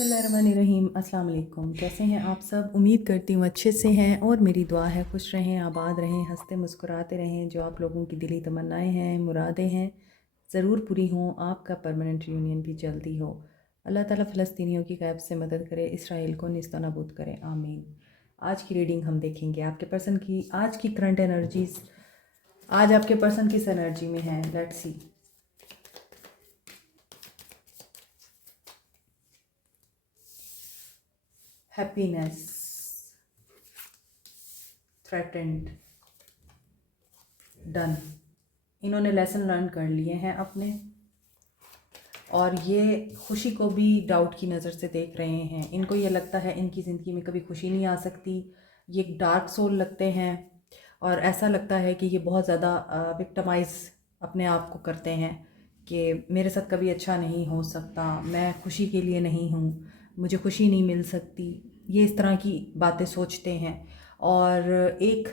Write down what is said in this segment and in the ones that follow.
बिस्मिल्लाहिर्रहमानिर्रहीम। अस्सलाम वालेकुम। कैसे हैं आप सब? उम्मीद करती हूँ अच्छे से हैं और मेरी दुआ है खुश रहें, आबाद रहें, हंसते मुस्कुराते रहें। जो आप लोगों की दिली तमन्नाएं हैं, मुरादें हैं, ज़रूर पूरी हों। आपका परमानेंट यूनियन भी जल्दी हो। अल्लाह ताला फ़लस्तीनियों की ग़ैब से मदद करे, इसराइल को निस्ता नाबूद करे, आमीन। आज की रीडिंग हम देखेंगे आपके पर्सन की आज की करंट एनर्जीज़। आज आपके पर्सन किस एनर्जी में है, let's see. Happiness, threatened, done. इन्होंने लेसन लर्न कर लिए हैं अपने, और ये खुशी को भी डाउट की नज़र से देख रहे हैं। इनको ये लगता है इनकी ज़िंदगी में कभी खुशी नहीं आ सकती। ये एक डार्क सोल लगते हैं और ऐसा लगता है कि ये बहुत ज़्यादा विक्टिमाइज़ अपने आप को करते हैं कि मेरे साथ कभी अच्छा नहीं हो सकता, मैं खुशी के लिए नहीं हूँ, मुझे खुशी नहीं मिल सकती। ये इस तरह की बातें सोचते हैं। और एक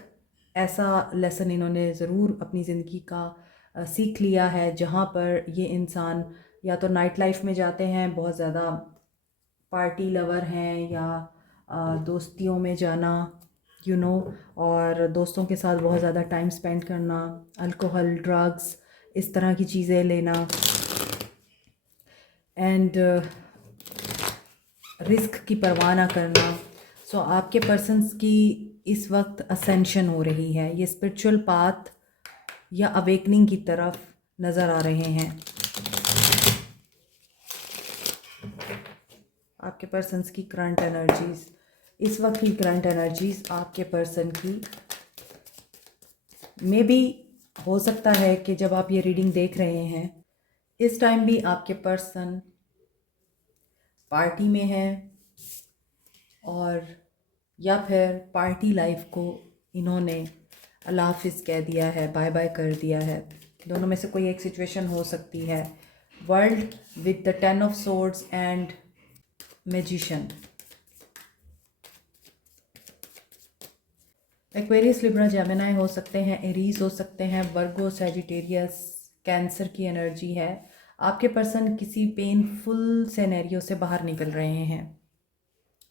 ऐसा लेसन इन्होंने ज़रूर अपनी ज़िंदगी का सीख लिया है, जहाँ पर ये इंसान या तो नाइट लाइफ में जाते हैं, बहुत ज़्यादा पार्टी लवर हैं, या दोस्तियों में जाना, और दोस्तों के साथ बहुत ज़्यादा टाइम स्पेंड करना, अल्कोहल, ड्रग्स, इस तरह की चीज़ें लेना, एंड रिस्क की परवाह ना करना। सो आपके पर्सन्स की इस वक्त असेंशन हो रही है। ये स्पिरिचुअल पाथ या अवेकनिंग की तरफ नज़र आ रहे हैं। आपके पर्सन्स की करंट एनर्जीज़, इस वक्त की करंट एनर्जीज़ आपके पर्सन की मे भी हो सकता है कि जब आप ये रीडिंग देख रहे हैं इस टाइम भी आपके पर्सन पार्टी में है, और या फिर पार्टी लाइफ को इन्होंने अल्लाह हाफिज़ कह दिया है, बाय बाय कर दिया है। दोनों में से कोई एक सिचुएशन हो सकती है। World with the 10 of swords and magician. Aquarius, Libra, Gemini हो सकते हैं, एरीज हो सकते हैं, वर्गो, सैजिटेरियस, कैंसर की एनर्जी है। आपके पर्सन किसी पेनफुल सिनेरियो से बाहर निकल रहे हैं।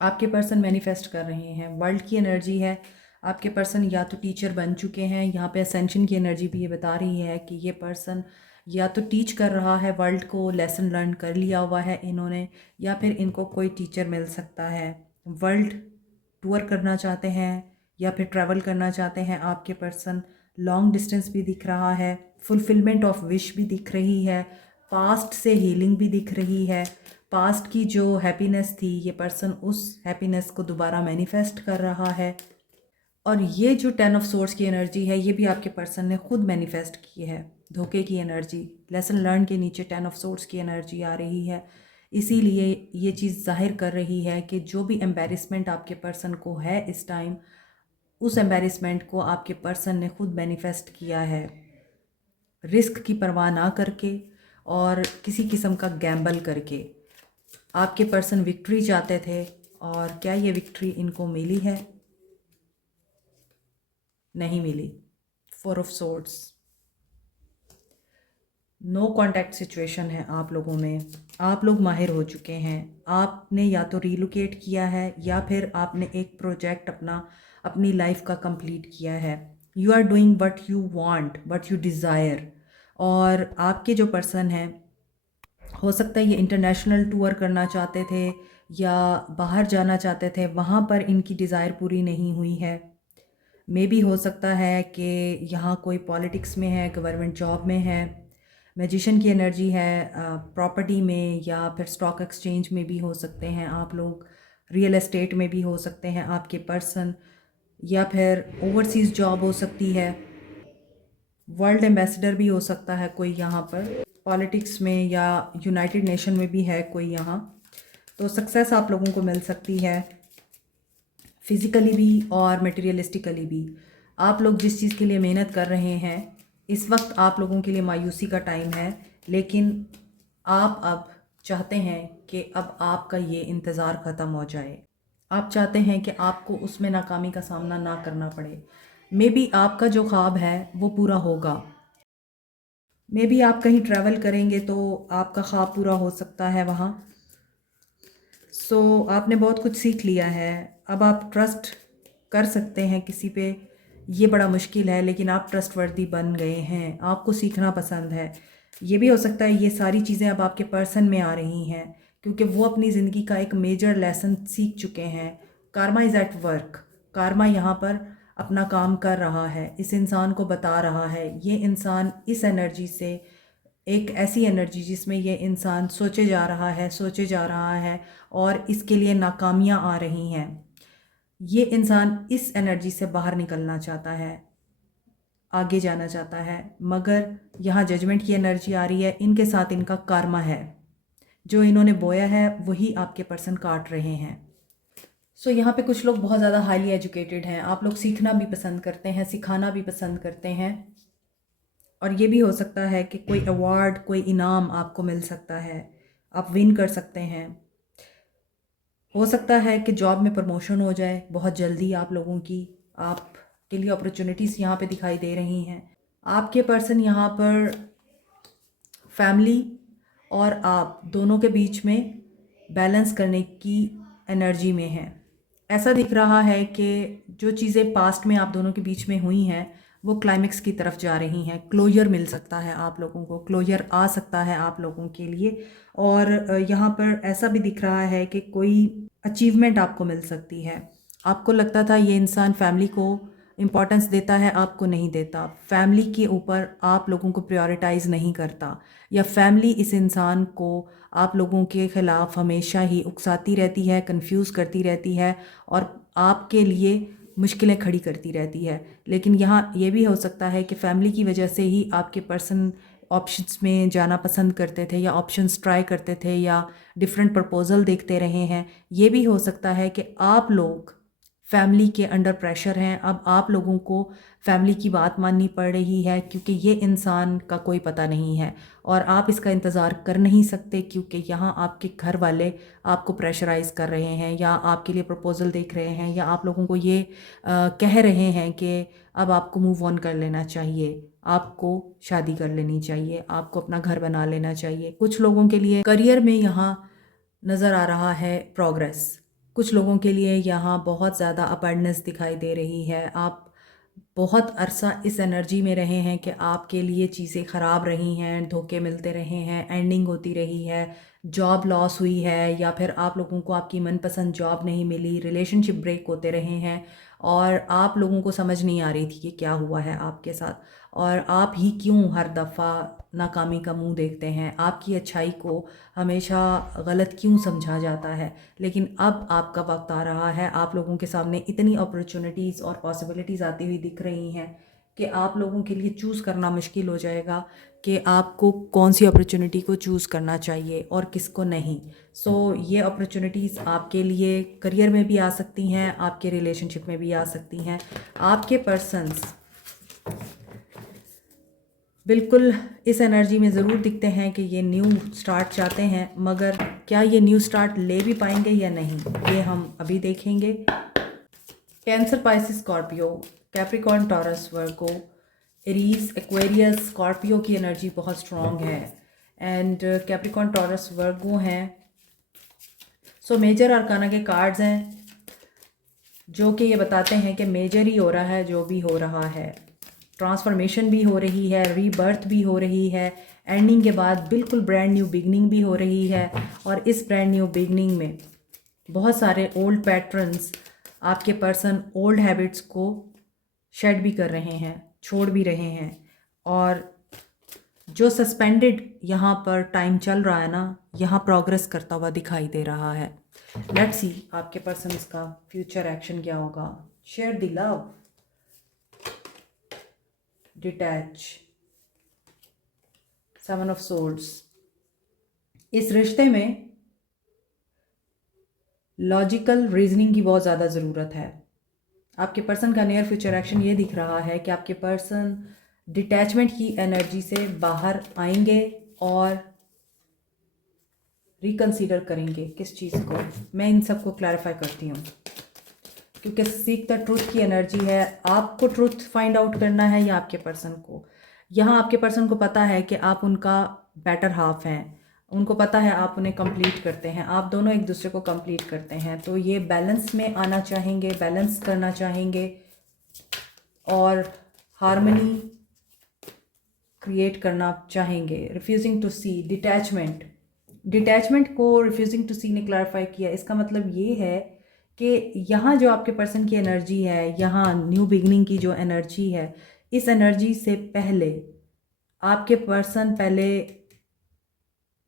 आपके पर्सन मैनिफेस्ट कर रहे हैं। वर्ल्ड की एनर्जी है। आपके पर्सन या तो टीचर बन चुके हैं, यहाँ पे असेंशन की एनर्जी भी ये बता रही है कि ये पर्सन या तो टीच कर रहा है वर्ल्ड को, लेसन लर्न कर लिया हुआ है इन्होंने, या फिर इनको कोई टीचर मिल सकता है। वर्ल्ड टूर करना चाहते हैं या फिर ट्रैवल करना चाहते हैं आपके पर्सन। लॉन्ग डिस्टेंस भी दिख रहा है, फुलफिलमेंट ऑफ विश भी दिख रही है, पास्ट से हीलिंग भी दिख रही है। पास्ट की जो हैप्पीनेस थी, ये पर्सन उस हैप्पीनेस को दोबारा मैनिफेस्ट कर रहा है। और ये जो 10 ऑफ सोर्ड्स की एनर्जी है, ये भी आपके पर्सन ने खुद मैनिफेस्ट की है। धोखे की एनर्जी, लेसन लर्न के नीचे 10 ऑफ सोर्ड्स की एनर्जी आ रही है। इसीलिए ये चीज़ जाहिर कर रही है कि जो भी एम्बेरसमेंट आपके पर्सन को है इस टाइम, उस एम्बेरसमेंट को आपके पर्सन ने खुद मैनिफेस्ट किया है, रिस्क की परवाह ना करके और किसी किस्म का गैम्बल करके। आपके पर्सन विक्ट्री चाहते थे, और क्या ये विक्ट्री इनको मिली है? नहीं मिली। 4 of swords, no contact situation है आप लोगों में। आप लोग माहिर हो चुके हैं। आपने या तो रिलोकेट किया है या फिर आपने एक प्रोजेक्ट अपनी लाइफ का कंप्लीट किया है। You are doing what you want, what you desire. और आपके जो पर्सन हैं, हो सकता है ये इंटरनेशनल टूर करना चाहते थे या बाहर जाना चाहते थे, वहाँ पर इनकी डिज़ायर पूरी नहीं हुई है। मे भी हो सकता है कि यहाँ कोई पॉलिटिक्स में है, गवर्नमेंट जॉब में है। मैजिशियन की एनर्जी है, प्रॉपर्टी में या फिर स्टॉक एक्सचेंज में भी हो सकते हैं आप लोग, रियल एस्टेट में भी हो सकते हैं आपके पर्सन, या फिर ओवरसीज़ जॉब हो सकती है। वर्ल्ड एम्बेसडर भी हो सकता है कोई यहाँ पर, पॉलिटिक्स में या यूनाइटेड नेशन में भी है कोई यहाँ। तो सक्सेस आप लोगों को मिल सकती है, फिज़िकली भी और मटेरियलिस्टिकली भी। आप लोग जिस चीज़ के लिए मेहनत कर रहे हैं, इस वक्त आप लोगों के लिए मायूसी का टाइम है, लेकिन आप अब चाहते हैं कि अब आपका ये इंतज़ार ख़त्म हो जाए। आप चाहते हैं कि आपको उसमें नाकामी का सामना ना करना पड़े। मे बी आपका जो ख्वाब है वो पूरा होगा। मे बी आप कहीं ट्रैवल करेंगे तो आपका ख्वाब पूरा हो सकता है वहाँ। आपने बहुत कुछ सीख लिया है। अब आप ट्रस्ट कर सकते हैं किसी पे। ये बड़ा मुश्किल है, लेकिन आप ट्रस्टवर्दी बन गए हैं। आपको सीखना पसंद है। ये भी हो सकता है ये सारी चीज़ें अब आपके पर्सन में आ रही हैं, क्योंकि वो अपनी ज़िंदगी का एक मेजर लेसन सीख चुके हैं। Karma is at work. Karma यहाँ पर अपना काम कर रहा है, इस इंसान को बता रहा है। ये इंसान इस एनर्जी से, एक ऐसी एनर्जी जिसमें ये इंसान सोचे जा रहा है और इसके लिए नाकामियाँ आ रही हैं, ये इंसान इस एनर्जी से बाहर निकलना चाहता है, आगे जाना चाहता है। मगर यहाँ जजमेंट की एनर्जी आ रही है। इनके साथ इनका कर्मा है, जो इन्होंने बोया है वही आपके पर्सन काट रहे हैं। यहाँ पे कुछ लोग बहुत ज़्यादा हाईली एजुकेटेड हैं। आप लोग सीखना भी पसंद करते हैं, सिखाना भी पसंद करते हैं। और ये भी हो सकता है कि कोई अवार्ड, कोई इनाम आपको मिल सकता है, आप विन कर सकते हैं। हो सकता है कि जॉब में प्रमोशन हो जाए बहुत जल्दी आप लोगों की। आपके लिए अपॉर्चुनिटीज़ यहाँ पे दिखाई दे रही हैं। आपके पर्सन यहाँ पर फैमिली और आप दोनों के बीच में बैलेंस करने की एनर्जी में है। ऐसा दिख रहा है कि जो चीज़ें पास्ट में आप दोनों के बीच में हुई हैं वो क्लाइमेक्स की तरफ जा रही हैं। क्लोजर मिल सकता है आप लोगों को, क्लोजर आ सकता है आप लोगों के लिए। और यहाँ पर ऐसा भी दिख रहा है कि कोई अचीवमेंट आपको मिल सकती है। आपको लगता था ये इंसान फैमिली को इम्पोर्टेंस देता है, आपको नहीं देता। फैमिली के ऊपर आप लोगों को प्रायोरिटाइज़ नहीं करता, या फैमिली इस इंसान को आप लोगों के ख़िलाफ़ हमेशा ही उकसाती रहती है, कंफ्यूज करती रहती है और आपके लिए मुश्किलें खड़ी करती रहती है। लेकिन यहाँ ये भी हो सकता है कि फैमिली की वजह से ही आपके पर्सन ऑप्शंस में जाना पसंद करते थे, या ऑप्शंस ट्राई करते थे, या डिफरेंट प्रपोजल देखते रहे हैं। ये भी हो सकता है कि आप लोग फैमिली के अंडर प्रेशर हैं। अब आप लोगों को फैमिली की बात माननी पड़ रही है, क्योंकि ये इंसान का कोई पता नहीं है और आप इसका इंतज़ार कर नहीं सकते, क्योंकि यहाँ आपके घर वाले आपको प्रेशराइज़ कर रहे हैं, या आपके लिए प्रपोज़ल देख रहे हैं, या आप लोगों को ये कह रहे हैं कि अब आपको मूव ऑन कर लेना चाहिए, आपको शादी कर लेनी चाहिए, आपको अपना घर बना लेना चाहिए। कुछ लोगों के लिए करियर में यहाँ नज़र आ रहा है प्रोग्रेस। कुछ लोगों के लिए यहाँ बहुत ज़्यादा अपर्डनेस दिखाई दे रही है। आप बहुत अरसा इस एनर्जी में रहे हैं कि आपके लिए चीज़ें ख़राब रही हैं, धोखे मिलते रहे हैं, एंडिंग होती रही है, जॉब लॉस हुई है, या फिर आप लोगों को आपकी मनपसंद जॉब नहीं मिली, रिलेशनशिप ब्रेक होते रहे हैं और आप लोगों को समझ नहीं आ रही थी कि क्या हुआ है आपके साथ, और आप ही क्यों हर दफ़ा नाकामी का मुंह देखते हैं, आपकी अच्छाई को हमेशा गलत क्यों समझा जाता है। लेकिन अब आपका वक्त आ रहा है, आप लोगों के सामने इतनी अपॉर्चुनिटीज़ और पॉसिबिलिटीज़ आती हुई दिख रही हैं कि आप लोगों के लिए चूज़ करना मुश्किल हो जाएगा कि आपको कौन सी अपॉर्चुनिटी को चूज़ करना चाहिए और किसको नहीं। ये अपॉर्चुनिटीज़ आपके लिए करियर में भी आ सकती हैं, आपके रिलेशनशिप में भी आ सकती हैं। आपके पर्सन्स बिल्कुल इस एनर्जी में ज़रूर दिखते हैं कि ये न्यू स्टार्ट चाहते हैं, मगर क्या ये न्यू स्टार्ट ले भी पाएंगे या नहीं, ये हम अभी देखेंगे। Cancer, Pisces, Scorpio, Capricorn, Taurus, Virgo, Aries, Aquarius, Scorpio की एनर्जी बहुत स्ट्रॉन्ग है, एंड कैप्रिकॉर्न, टॉरस, वर्गो हैं। मेजर अरकाना के कार्ड्स हैं जो कि ये बताते हैं कि मेजर ही हो रहा है जो भी हो रहा है। ट्रांसफॉर्मेशन भी हो रही है, रीबर्थ भी हो रही है, एंडिंग के बाद बिल्कुल ब्रांड न्यू बिगनिंग भी हो रही है। और इस ब्रांड न्यू बिगनिंग में बहुत सारे ओल्ड पैटर्न्स, आपके पर्सन ओल्ड हैबिट्स को शेड भी कर रहे हैं, छोड़ भी रहे हैं, और जो सस्पेंडेड यहाँ पर टाइम चल रहा है ना, यहाँ प्रोग्रेस करता हुआ दिखाई दे रहा है। लेट्स सी आपके पर्सन का फ्यूचर एक्शन क्या होगा। Share the love, detach, seven of swords. इस रिश्ते में लॉजिकल रीजनिंग की बहुत ज़्यादा ज़रूरत है। आपके पर्सन का नियर फ्यूचर एक्शन ये दिख रहा है कि आपके पर्सन डिटैचमेंट की एनर्जी से बाहर आएंगे और रिकंसीडर करेंगे किस चीज़ को। मैं इन सबको क्लैरिफाई करती हूँ, क्योंकि सीक द ट्रूथ की एनर्जी है। आपको ट्रूथ फाइंड आउट करना है या आपके पर्सन को। यहाँ आपके पर्सन को पता है कि आप उनका बेटर हाफ हैं, उनको पता है आप उन्हें कंप्लीट करते हैं, आप दोनों एक दूसरे को कंप्लीट करते हैं। तो ये बैलेंस में आना चाहेंगे, बैलेंस करना चाहेंगे और हार्मनी क्रिएट करना चाहेंगे। Refusing to see, detachment, detachment को रिफ्यूजिंग टू सी ने क्लैरिफाई किया। इसका मतलब ये है कि यहाँ जो आपके पर्सन की एनर्जी है, यहाँ न्यू बिगनिंग की जो एनर्जी है, इस एनर्जी से पहले आपके पर्सन पहले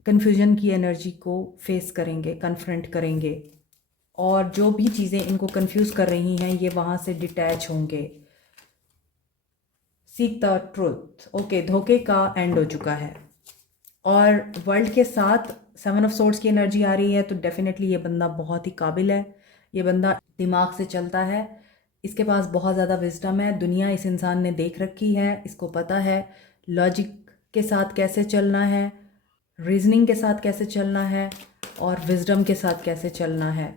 कन्फ्यूजन की एनर्जी को फेस करेंगे, कन्फ्रंट करेंगे, और जो भी चीज़ें इनको कंफ्यूज कर रही हैं ये वहाँ से डिटैच होंगे। सीक द ट्रूथ, ओके, धोखे का एंड हो चुका है। और वर्ल्ड के साथ 7 ऑफ सोर्ड्स की एनर्जी आ रही है, तो डेफिनेटली ये बंदा बहुत ही काबिल है, ये बंदा दिमाग से चलता है, इसके पास बहुत ज़्यादा विजडम है, दुनिया इस इंसान ने देख रखी है, इसको पता है लॉजिक के साथ कैसे चलना है, रीजनिंग के साथ कैसे चलना है और विजडम के साथ कैसे चलना है।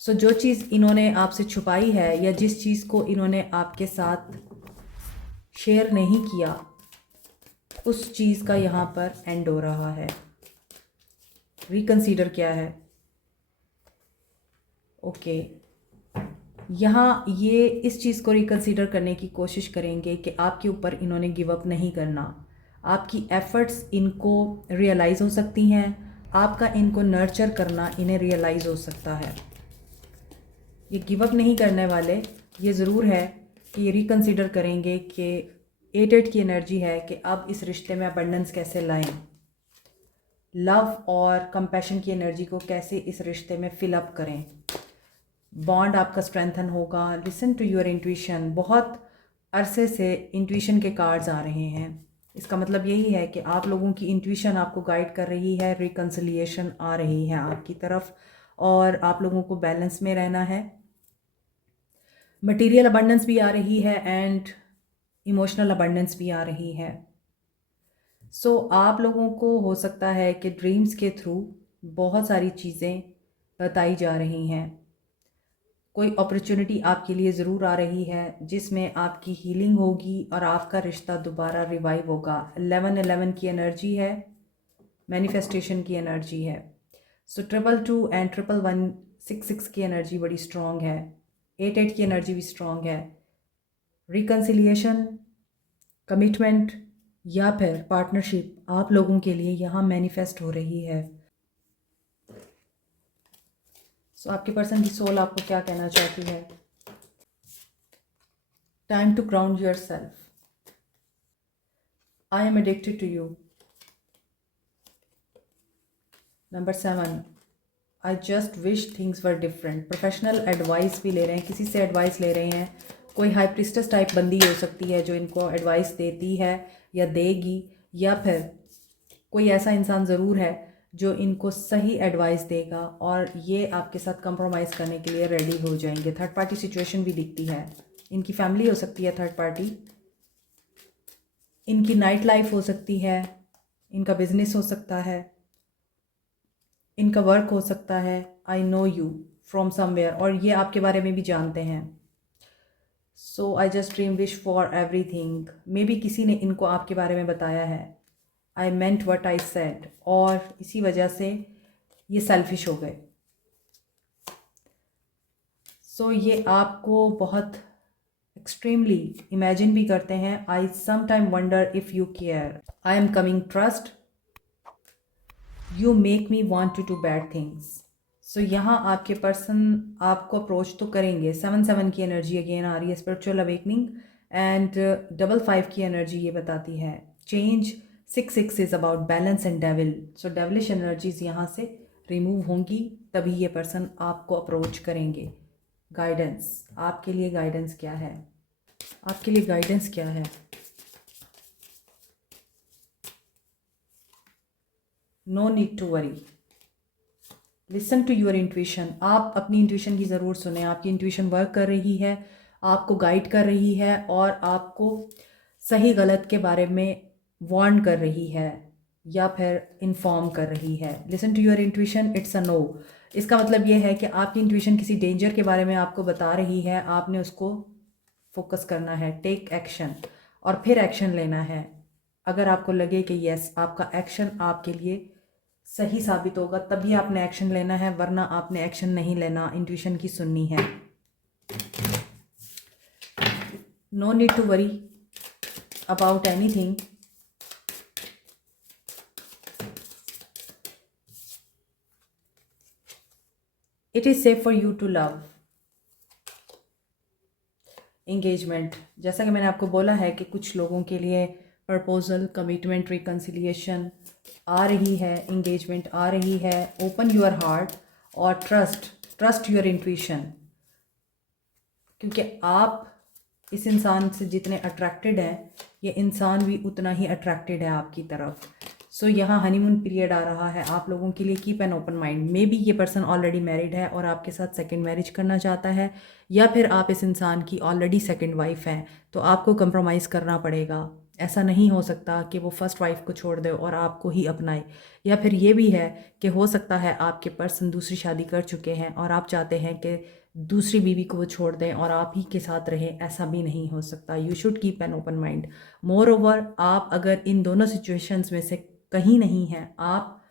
सो जो चीज़ इन्होंने आपसे छुपाई है या जिस चीज़ को इन्होंने आपके साथ शेयर नहीं किया, उस चीज़ का यहाँ पर एंड हो रहा है। रिकंसीडर क्या है, ओके, यहाँ ये इस चीज़ को रिकंसीडर करने की कोशिश करेंगे कि आपके ऊपर इन्होंने गिव अप नहीं करना, आपकी एफ़र्ट्स इनको रियलाइज़ हो सकती हैं, आपका इनको नर्चर करना इन्हें रियलाइज़ हो सकता है। ये गिव अप नहीं करने वाले, ये ज़रूर है कि ये रिकंसीडर करेंगे कि 8 की एनर्जी है कि अब इस रिश्ते में अबंडेंस कैसे लाएं, लव और कंपैशन की एनर्जी को कैसे इस रिश्ते में फिल अप करें, बॉन्ड आपका स्ट्रेंथन होगा। लिसन टू योर इंट्यूशन, बहुत अरसे से इंट्यूशन के कार्ड्स आ रहे हैं, इसका मतलब यही है कि आप लोगों की इंट्यूशन आपको गाइड कर रही है, रिकंसिलिएशन आ रही है आपकी तरफ और आप लोगों को बैलेंस में रहना है। मटेरियल अबंडेंस भी आ रही है एंड इमोशनल अबंडेंस भी आ रही है। सो आप लोगों को हो सकता है कि ड्रीम्स के थ्रू बहुत सारी चीज़ें बताई जा रही हैं, कोई अपॉर्चुनिटी आपके लिए ज़रूर आ रही है जिसमें आपकी हीलिंग होगी और आपका रिश्ता दोबारा रिवाइव होगा। 11 की एनर्जी है, मैनिफेस्टेशन की एनर्जी है। सो 222 एंड 111 6 की एनर्जी बड़ी स्ट्रॉन्ग है, 8 की एनर्जी भी स्ट्रॉन्ग है। रिकंसिलिएशन, कमिटमेंट या फिर पार्टनरशिप आप लोगों के लिए यहाँ मैनिफेस्ट हो रही है। सो आपके पर्सन की सोल आपको क्या कहना चाहती है? Time to ground yourself, I am addicted to you. Number 7, I just wish things were different. Professional advice भी ले रहे हैं, किसी से एडवाइस ले रहे हैं, कोई हाई प्रिस्टेस टाइप बंदी हो सकती है जो इनको एडवाइस देती है या देगी, या फिर कोई ऐसा इंसान ज़रूर है जो इनको सही एडवाइस देगा और ये आपके साथ कंप्रोमाइज़ करने के लिए रेडी हो जाएंगे। थर्ड पार्टी सिचुएशन भी दिखती है, इनकी फैमिली हो सकती है थर्ड पार्टी, इनकी नाइट लाइफ हो सकती है, इनका बिजनेस हो सकता है, इनका वर्क हो सकता है। I know you from somewhere, और ये आपके बारे में भी जानते हैं। So I just dream wish for everything, maybe किसी ने इनको आपके बारे में बताया है, आई मेंट व्हाट आई सेड, और इसी वजह से ये सेल्फिश हो गए। सो ये आपको बहुत एक्सट्रीमली इमेजिन भी करते हैं। I sometime wonder if you care, I am coming trust, you make me want to do bad things. So यहाँ आपके पर्सन आपको अप्रोच तो करेंगे। 7 की एनर्जी अगेन आ रही है, स्पिरिचुअल अवेकनिंग, एंड 5 की एनर्जी ये बताती है change. 6 is about balance and devil. So devilish energies यहाँ से रिमूव होंगी, तभी ये पर्सन आपको अप्रोच करेंगे। गाइडेंस, आपके लिए गाइडेंस क्या है? आपके लिए गाइडेंस क्या है? No need to worry, listen to your intuition. आप अपनी इंट्यूशन की ज़रूर सुने, आपकी इंट्यूशन वर्क कर रही है, आपको गाइड कर रही है और आपको सही गलत के बारे में वार्न कर रही है या फिर इन्फॉर्म कर रही है। Listen to your intuition, it's a no. इसका मतलब ये है कि आपकी इंट्यूशन किसी डेंजर के बारे में आपको बता रही है, आपने उसको फोकस करना है, टेक एक्शन, और फिर एक्शन लेना है। अगर आपको लगे कि यस आपका एक्शन आपके लिए सही साबित होगा तभी आपने एक्शन लेना है, वरना आपने एक्शन नहीं लेना, इंट्यूशन की सुननी है। No need to worry about anything. It is safe for you to love. Engagement, जैसा कि मैंने आपको बोला है कि कुछ लोगों के लिए प्रपोजल, कमिटमेंट, रिकन्सिलिएशन आ रही है, इंगेजमेंट आ रही है। ओपन योर हार्ट और ट्रस्ट योर इंट्यूशन, क्योंकि आप इस इंसान से जितने अट्रैक्टेड हैं ये इंसान भी उतना ही अट्रैक्टेड है आपकी तरफ। सो यहाँ हनीमून पीरियड आ रहा है आप लोगों के लिए। Keep an open mind. May be ये पर्सन ऑलरेडी मैरिड है और आपके साथ सेकंड मैरिज करना चाहता है, या फिर आप इस इंसान की ऑलरेडी सेकंड वाइफ हैं, तो आपको कंप्रोमाइज़ करना पड़ेगा। ऐसा नहीं हो सकता कि वो फर्स्ट वाइफ को छोड़ दे और आपको ही अपनाए। या फिर ये भी है कि हो सकता है आपके पर्सन दूसरी शादी कर चुके हैं और आप चाहते हैं कि दूसरी बीवी को वो छोड़ दें और आप ही के साथ रहें। ऐसा भी नहीं हो सकता। You should keep an open mind. More over, आप अगर इन दोनों सिचुएशंस में से कहीं नहीं हैं, आप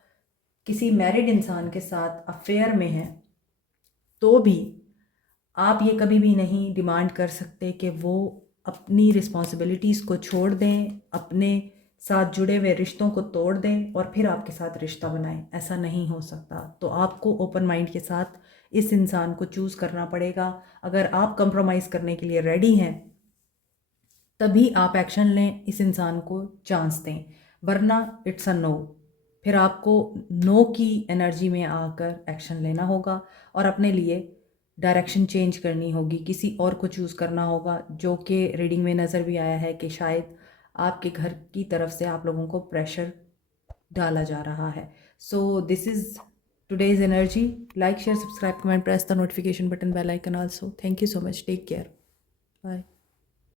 किसी मैरिड इंसान के साथ अफेयर में हैं, तो भी आप ये कभी भी नहीं डिमांड कर सकते कि वो अपनी रिस्पॉन्सिबिलिटीज़ को छोड़ दें, अपने साथ जुड़े हुए रिश्तों को तोड़ दें और फिर आपके साथ रिश्ता बनाएं। ऐसा नहीं हो सकता। तो आपको ओपन माइंड के साथ इस इंसान को चूज़ करना पड़ेगा। अगर आप कंप्रोमाइज़ करने के लिए रेडी हैं तभी आप एक्शन लें, इस इंसान को चांस दें, वरना इट्स अ नो। फिर आपको नो की एनर्जी में आकर एक्शन लेना होगा और अपने लिए डायरेक्शन चेंज करनी होगी, किसी और को चूज़ करना होगा, जो कि रीडिंग में नज़र भी आया है कि शायद आपके घर की तरफ से आप लोगों को प्रेशर डाला जा रहा है। So this is today's energy. Like, share, subscribe, comment, press the notification button, bell icon also. Thank you so much. Take care. Bye.